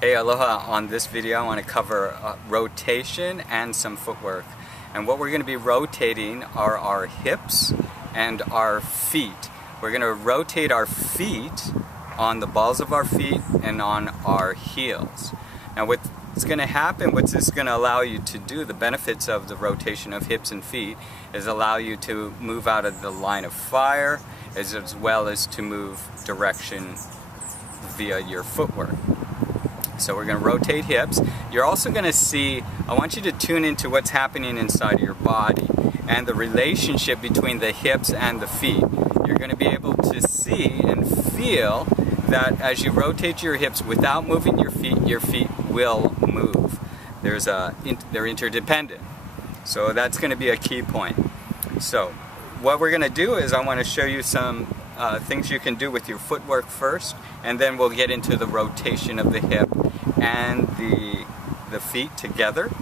Hey, aloha. On this video I want to cover rotation and some footwork. And what we're going to be rotating are our hips and our feet. We're going to rotate our feet on the balls of our feet and on our heels. Now what's going to happen, what's this going to allow you to do, the benefits of the rotation of hips and feet, is allow you to move out of the line of fire as well as to move direction via your footwork. So we're going to rotate hips. You're also going to see, I want you to tune into what's happening inside of your body and the relationship between the hips and the feet. You're going to be able to see and feel that as you rotate your hips without moving your feet will move. They're interdependent. So that's going to be a key point. So what we're going to do is I want to show you some things you can do with your footwork first, and then we'll get into the rotation of the hip and the feet together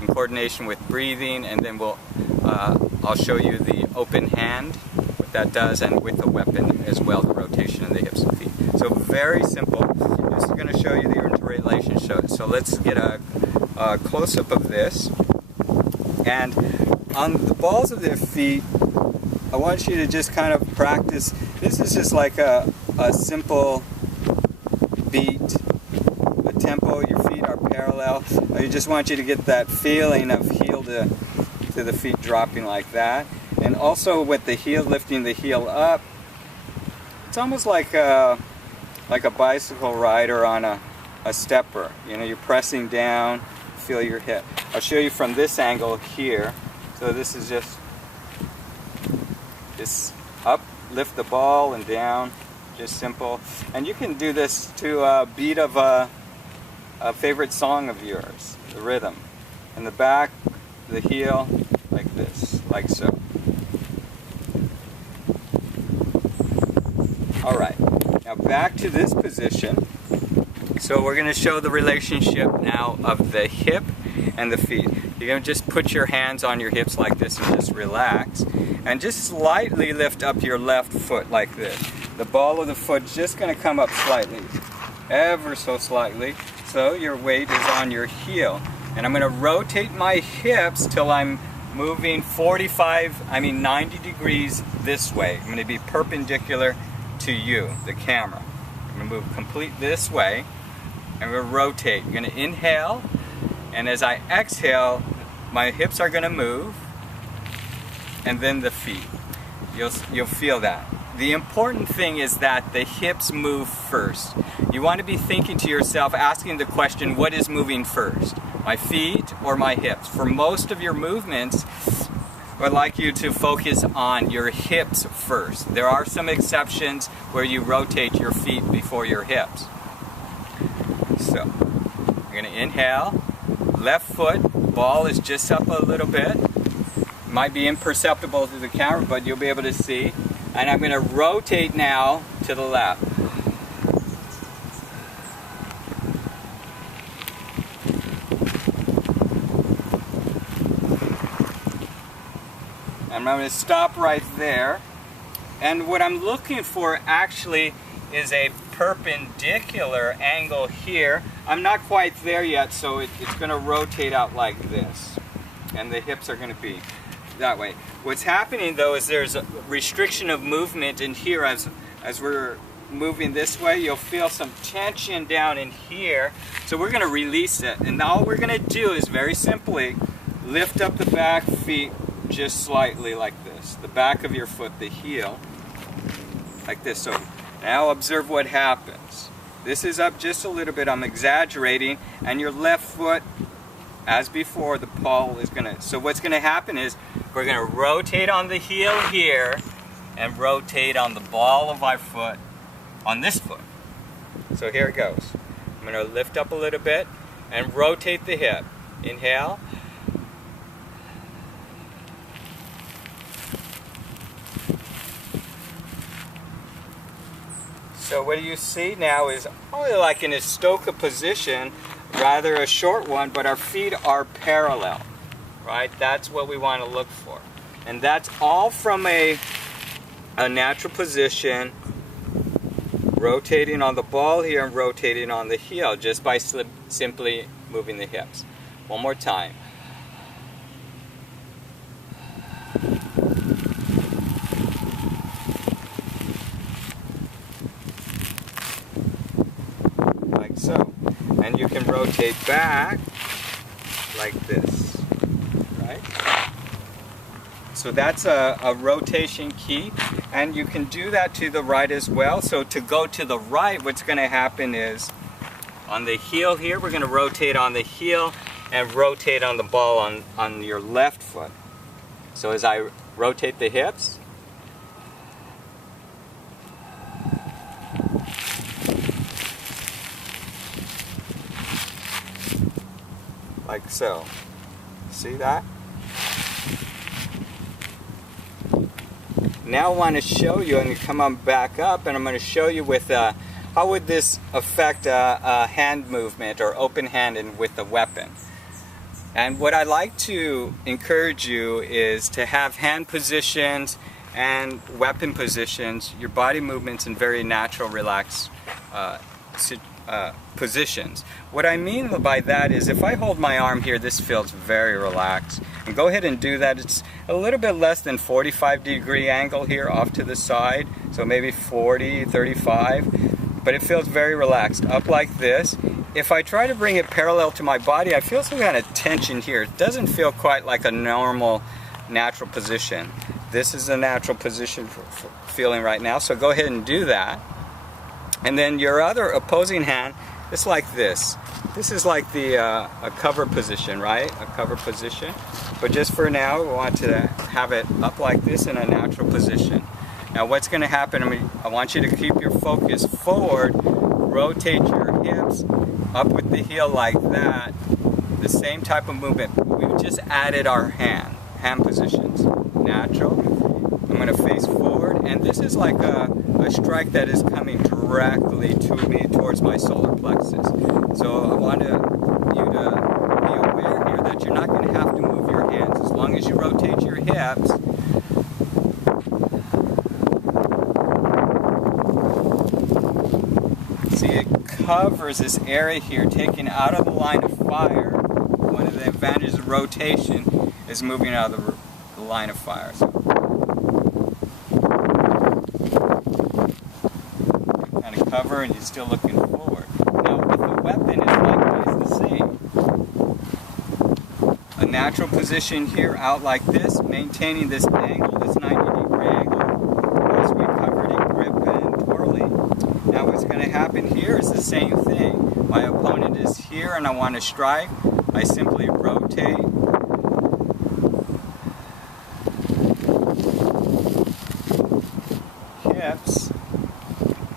in coordination with breathing, and then I'll show you the open hand, what that does, and with the weapon as well, the rotation of the hips and feet. So very simple. This is going to show you the interrelationship. So let's get a close-up of this. And on the balls of their feet, I want you to just kind of practice. This is just like a simple beat, a tempo. Your feet are parallel. I just want you to get that feeling of heel to the feet dropping like that. And also with the heel, lifting the heel up, it's almost like a bicycle rider on a stepper. You know, you're pressing down, feel your hip. I'll show you from this angle here. So this is just up, lift the ball, and down, just simple. And you can do this to a beat of a favorite song of yours, the rhythm. And the back, the heel, like this, like so. Alright, now back to this position. So we're going to show the relationship now of the hip and the feet. You're going to just put your hands on your hips like this and just relax. And just slightly lift up your left foot like this. The ball of the foot is just going to come up slightly, ever so slightly. So your weight is on your heel. And I'm going to rotate my hips till I'm moving 90 degrees this way. I'm going to be perpendicular to you, the camera. I'm going to move complete this way. And we're going to rotate. You're going to inhale. And as I exhale, my hips are going to move. And then the feet. You'll feel that. The important thing is that the hips move first. You want to be thinking to yourself, asking the question, what is moving first? My feet or my hips? For most of your movements, I'd like you to focus on your hips first. There are some exceptions where you rotate your feet before your hips. So, you're going to inhale. Left foot, ball is just up a little bit. Might be imperceptible to the camera, but you'll be able to see. And I'm going to rotate now to the left. And I'm going to stop right there. And what I'm looking for actually is a perpendicular angle here. I'm not quite there yet, so it's going to rotate out like this. And the hips are going to be that way. What's happening though is there's a restriction of movement in here as we're moving this way. You'll feel some tension down in here. So we're going to release it. And all we're going to do is very simply lift up the back feet just slightly like this. The back of your foot, the heel, like this. So now observe what happens. This is up just a little bit. I'm exaggerating. And your left foot, as before, the ball is going to... So what's going to happen is we're going to rotate on the heel here and rotate on the ball of our foot on this foot. So here it goes. I'm going to lift up a little bit and rotate the hip. Inhale. So what you see now is probably like in a stoka position, rather a short one, but our feet are parallel, right? That's what we want to look for. And that's all from a natural position, rotating on the ball here and rotating on the heel just by simply moving the hips. One more time. Like so. And you can rotate back like this, right? So that's a rotation key, and you can do that to the right as well. So to go to the right, what's going to happen is on the heel here, we're going to rotate on the heel and rotate on the ball on your left foot. So as I rotate the hips, like so. See that? Now I want to show you, and you come on back up, and I'm going to show you with how would this affect a hand movement or open hand with the weapon. And what I like to encourage you is to have hand positions and weapon positions, your body movements in very natural, relaxed positions. What I mean by that is if I hold my arm here, this feels very relaxed. And go ahead and do that. It's a little bit less than 45-degree angle here off to the side, so maybe 40, 35, but it feels very relaxed. Up like this. If I try to bring it parallel to my body, I feel some kind of tension here. It doesn't feel quite like a normal, natural position. This is a natural position for feeling right now, so go ahead and do that. And then your other opposing hand, it's like this. This is like the a cover position, right? A cover position. But just for now, we want to have it up like this in a natural position. Now what's going to happen, I want you to keep your focus forward, rotate your hips, up with the heel like that. The same type of movement. We've just added our hand positions. Natural. I'm going to face forward, and this is like a strike that is coming directly to me towards my solar plexus. So I want you to be aware here that you're not going to have to move your hands. As long as you rotate your hips, see, it covers this area here, taken out of the line of fire. One of the advantages of rotation is moving out of the line of fire. So kind of cover, and you're still looking forward. Now with the weapon, it's likewise the same. A natural position here, out like this, maintaining this angle, this 90-degree angle, as we covered in grip and twirling. Now what's going to happen here is the same thing. My opponent is here and I want to strike. I simply rotate. Hips,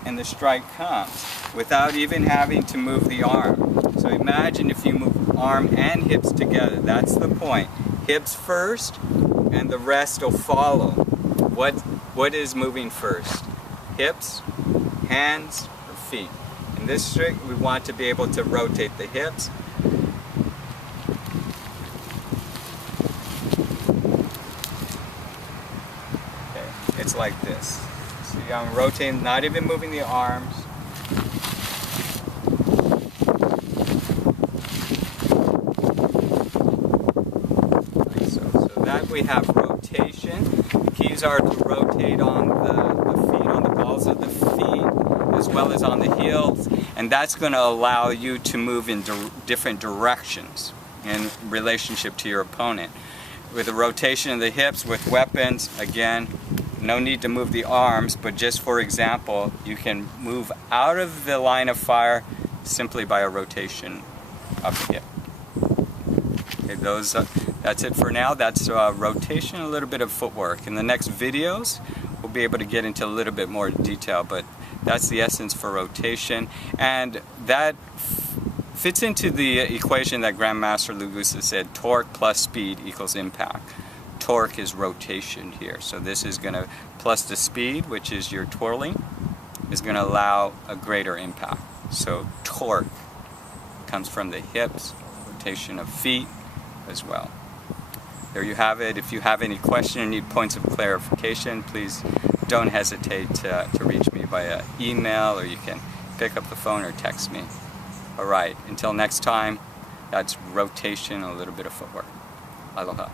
and the strike comes without even having to move the arm. So imagine if you move arm and hips together. That's the point. Hips first, and the rest will follow. What is moving first? Hips, hands, or feet? In this trick, we want to be able to rotate the hips. Okay, it's like this. See, I'm rotating, not even moving the arms. Like so. So that we have rotation. The keys are to rotate on the feet, on the balls of the feet, as well as on the heels. And that's going to allow you to move in different directions in relationship to your opponent. With the rotation of the hips, with weapons, again, no need to move the arms, but just for example, you can move out of the line of fire simply by a rotation of the hip. Okay, that's it for now. That's rotation, a little bit of footwork. In the next videos, we'll be able to get into a little bit more detail, but that's the essence for rotation, and that fits into the equation that Grandmaster Lugusa said, torque plus speed equals impact. Torque is rotation here, so this is going to, plus the speed, which is your twirling, is going to allow a greater impact. So torque comes from the hips, rotation of feet as well. there you have it. If you have any question or need points of clarification, please don't hesitate to reach me via email, or you can pick up the phone or text me. Alright, until next time, that's rotation and a little bit of footwork. Aloha.